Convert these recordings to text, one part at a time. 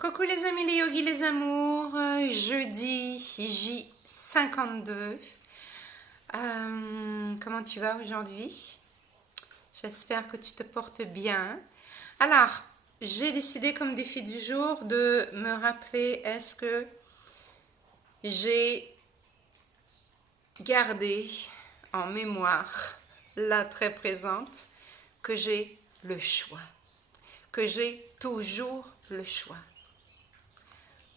Coucou les amis, les yogis, les amours, jeudi J52. Comment tu vas aujourd'hui? J'espère que tu te portes bien. Alors, j'ai décidé comme défi du jour de me rappeler, est-ce que j'ai gardé en mémoire, là très présente, que j'ai le choix, que j'ai toujours le choix.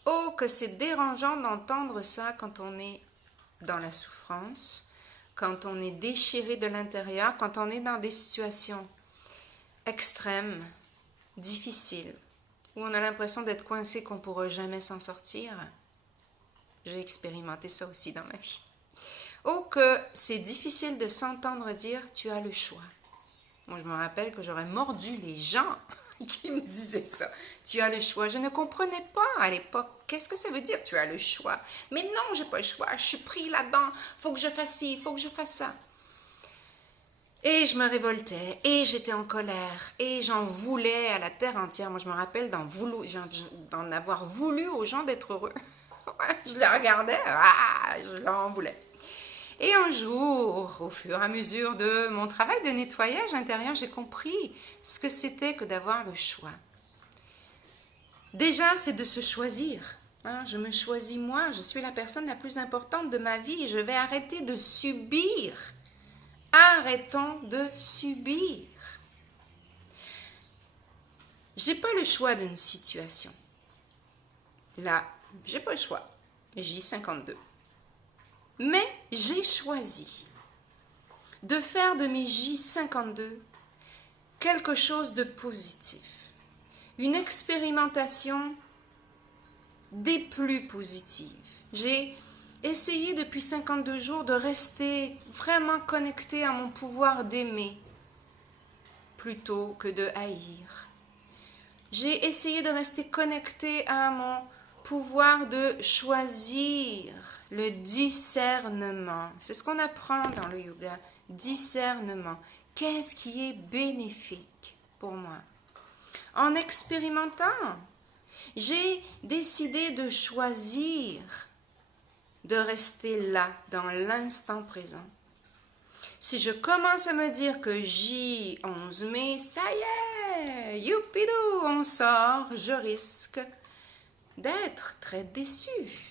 Oh, que c'est dérangeant d'entendre ça quand on est dans la souffrance, quand on est déchiré de l'intérieur, quand on est dans des situations extrêmes, difficiles, où on a l'impression d'être coincé, qu'on ne pourra jamais s'en sortir. J'ai expérimenté ça aussi dans ma vie. Oh, que c'est difficile de s'entendre dire « tu as le choix ». Moi, je me rappelle que j'aurais mordu les gens qui me disaient ça. Tu as le choix. Je ne comprenais pas à l'époque. Qu'est-ce que ça veut dire, tu as le choix? Mais non, j'ai pas le choix. Je suis pris là-dedans. Faut que je fasse ci, faut que je fasse ça. Et je me révoltais, et j'étais en colère, et j'en voulais à la terre entière. Moi, je me rappelle d'en avoir voulu aux gens d'être heureux. Je les regardais, je leur en voulais. Et un jour, au fur et à mesure de mon travail de nettoyage intérieur, j'ai compris ce que c'était que d'avoir le choix. Déjà, c'est de se choisir. Je me choisis moi, je suis la personne la plus importante de ma vie. Je vais arrêter de subir. Arrêtons de subir. Je n'ai pas le choix d'une situation. Là, j'ai pas le choix. J52. Mais j'ai choisi de faire de mes J52 quelque chose de positif. Une expérimentation des plus positives. J'ai essayé depuis 52 jours de rester vraiment connectée à mon pouvoir d'aimer plutôt que de haïr. J'ai essayé de rester connectée à mon pouvoir de choisir, le discernement. C'est ce qu'on apprend dans le yoga, discernement. Qu'est-ce qui est bénéfique pour moi? En expérimentant, j'ai décidé de choisir de rester là, dans l'instant présent. Si je commence à me dire que J11 mai, ça y est, youpidou, on sort, je risque d'être très déçue.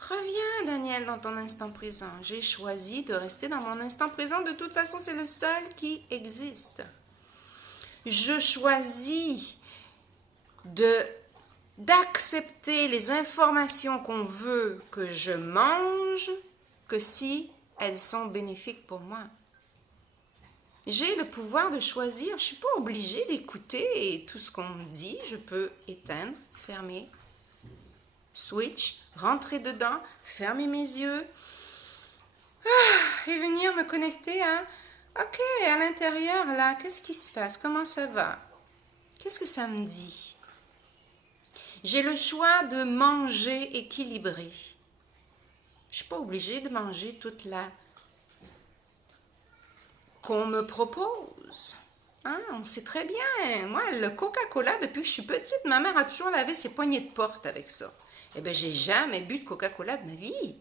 Reviens, Daniel, dans ton instant présent. J'ai choisi de rester dans mon instant présent. De toute façon, c'est le seul qui existe. Je choisis d'accepter les informations qu'on veut que je mange que si elles sont bénéfiques pour moi. J'ai le pouvoir de choisir. Je ne suis pas obligée d'écouter tout ce qu'on me dit. Je peux éteindre, fermer, switch, rentrer dedans, fermer mes yeux et venir me connecter à OK, à l'intérieur, là, qu'est-ce qui se passe? Comment ça va? Qu'est-ce que ça me dit? J'ai le choix de manger équilibré. Je ne suis pas obligée de manger toute la qu'on me propose. On sait très bien. Moi, le Coca-Cola, depuis que je suis petite, ma mère a toujours lavé ses poignées de porte avec ça. Eh bien, j'ai jamais bu de Coca-Cola de ma vie.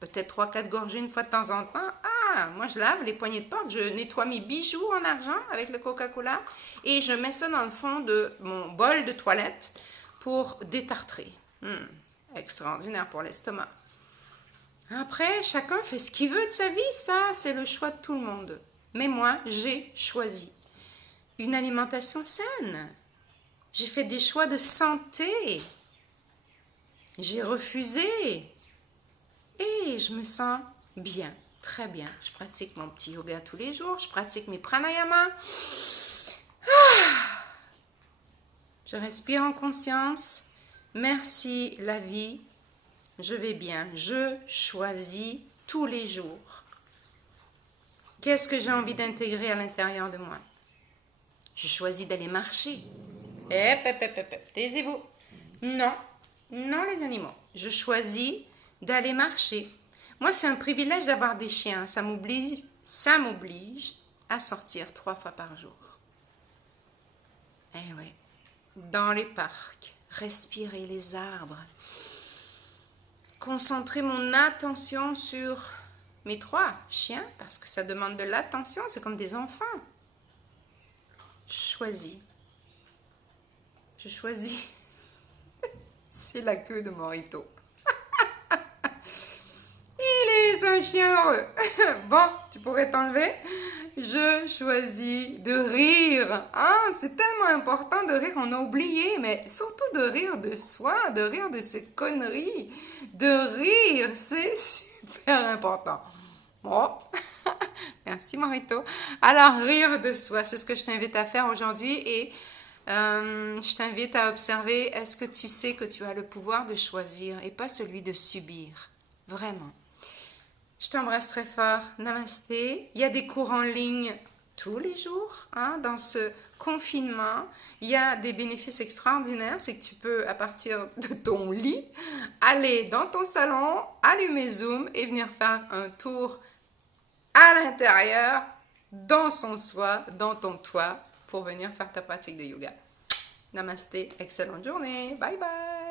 Peut-être 3-4 gorgées une fois de temps en temps. Moi, je lave les poignées de porte. Je nettoie mes bijoux en argent avec le Coca-Cola et je mets ça dans le fond de mon bol de toilette pour détartrer. Extraordinaire pour l'estomac. Après, chacun fait ce qu'il veut de sa vie. Ça, c'est le choix de tout le monde. Mais moi, j'ai choisi une alimentation saine. J'ai fait des choix de santé. J'ai refusé. Et je me sens bien, très bien. Je pratique mon petit yoga tous les jours. Je pratique mes pranayamas. Je respire en conscience. Merci la vie. Je vais bien. Je choisis tous les jours. Qu'est-ce que j'ai envie d'intégrer à l'intérieur de moi? Je choisis d'aller marcher. Taisez-vous. Non, non les animaux. Je choisis d'aller marcher. Moi, c'est un privilège d'avoir des chiens. Ça m'oblige à sortir 3 fois par jour. Eh oui, dans les parcs, respirer les arbres, concentrer mon attention sur mes 3 chiens, parce que ça demande de l'attention, c'est comme des enfants. Je choisis. C'est la queue de Morito. Il est un chien heureux. Bon, tu pourrais t'enlever. Je choisis de rire. Ah, c'est tellement important de rire, on a oublié, mais surtout de rire de soi, de rire de ses conneries. De rire, c'est super important. Bon, merci Morito. Alors, rire de soi, c'est ce que je t'invite à faire aujourd'hui et je t'invite à observer, est-ce que tu sais que tu as le pouvoir de choisir et pas celui de subir? Vraiment. Je t'embrasse très fort. Namasté. Il y a des cours en ligne tous les jours dans ce confinement. Il y a des bénéfices extraordinaires. C'est que tu peux, à partir de ton lit, aller dans ton salon, allumer Zoom et venir faire un tour à l'intérieur, dans son soi, dans ton toit, pour venir faire ta pratique de yoga. Namasté. Excellente journée. Bye bye.